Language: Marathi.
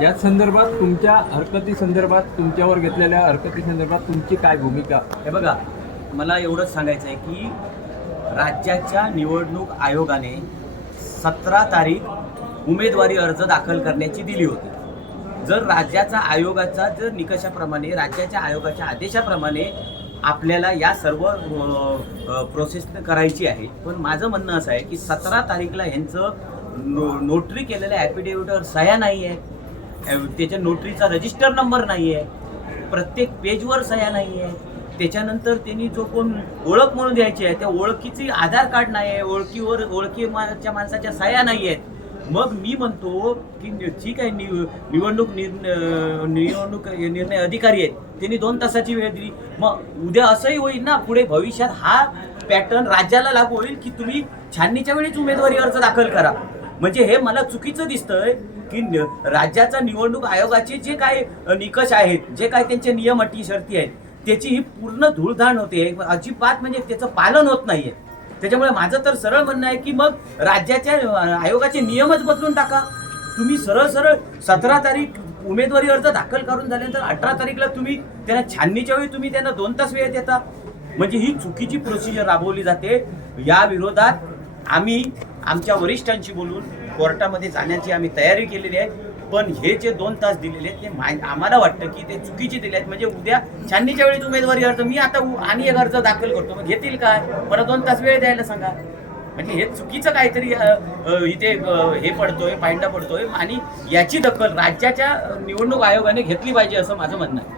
या संदर्भात तुमच्या हरकती संदर्भात तुमच्यावर घेतलेल्या हरकती संदर्भात तुमची काय भूमिका? हे बघा मला एवढंच सांगायचं आहे की राज्याच्या निवडणूक आयोगाने सतरा तारीख उमेदवारी अर्ज दाखल करण्याची दिली होती. जर राज्याचा आयोगाचा जर निकषाप्रमाणे राज्याच्या आयोगाच्या आदेशाप्रमाणे आपल्याला या सर्व प्रोसेस करायची आहे पण माझं म्हणणं असं आहे की सतरा तारीखला ह्यांचं नो नोटरी केलेल्या ॲफिडेव्हिटवर सह्या नाही आहे. त्याच्या नोटरीचा रजिस्टर नंबर नाही आहे प्रत्येक पेजवर सह्या नाही आहे त्याच्यानंतर त्यांनी जो कोण ओळख म्हणून द्यायची आहे त्या ओळखीची आधार कार्ड नाही आहे ओळखीवर ओळखीच्या माणसाच्या सह्या नाही आहेत मग मी म्हणतो की ठीक आहे निव निवडणूक निर्णय निवडणूक निर्णय अधिकारी आहेत त्यांनी दोन तासाची वेळ दिली. मग उद्या असंही होईल ना पुढे भविष्यात हा पॅटर्न राज्याला लागू होईल की तुम्ही छाननीच्या वेळीच उमेदवारी अर्ज दाखल करा. म्हणजे हे मला चुकीचं दिसतंय. की राज्याचा निवडणूक आयोगाचे जे काय निकष आहेत जे काय त्यांचे नियम अटी शर्ती आहेत त्याची ही पूर्ण धूळधाण होते. अजिबात म्हणजे त्याचं पालन होत नाहीये. त्याच्यामुळे माझं तर सरळ म्हणणं आहे की मग राज्याच्या आयोगाचे नियमच बदलून टाका. तुम्ही सरळ सरळ सतरा तारीख उमेदवारी अर्ज दाखल करून झाल्यानंतर अठरा तारीखला तुम्ही त्यांना छाननीच्या वेळी तुम्ही त्यांना दोन तास वेळ देता. म्हणजे ही चुकीची प्रोसिजर राबवली जाते. या विरोधात आम्ही आमच्या वरिष्ठांशी बोलून कोर्टामध्ये जाण्याची आम्ही तयारी केलेली आहे. पण हे जे दोन तास दिलेले आहेत ते आम्हाला वाटतं की ते चुकीचे दिले आहेत म्हणजे उद्या छाननीच्या वेळेस उमेदवारी अर्ज मी आता आणि एक अर्ज दाखल करतो. मग घेतील काय मला दोन तास वेळ द्यायला सांगा. म्हणजे हे चुकीचं काहीतरी इथे हे पडतोय पायंडा पडतोय. आणि याची दखल राज्याच्या निवडणूक आयोगाने घेतली पाहिजे असं माझं म्हणणं आहे.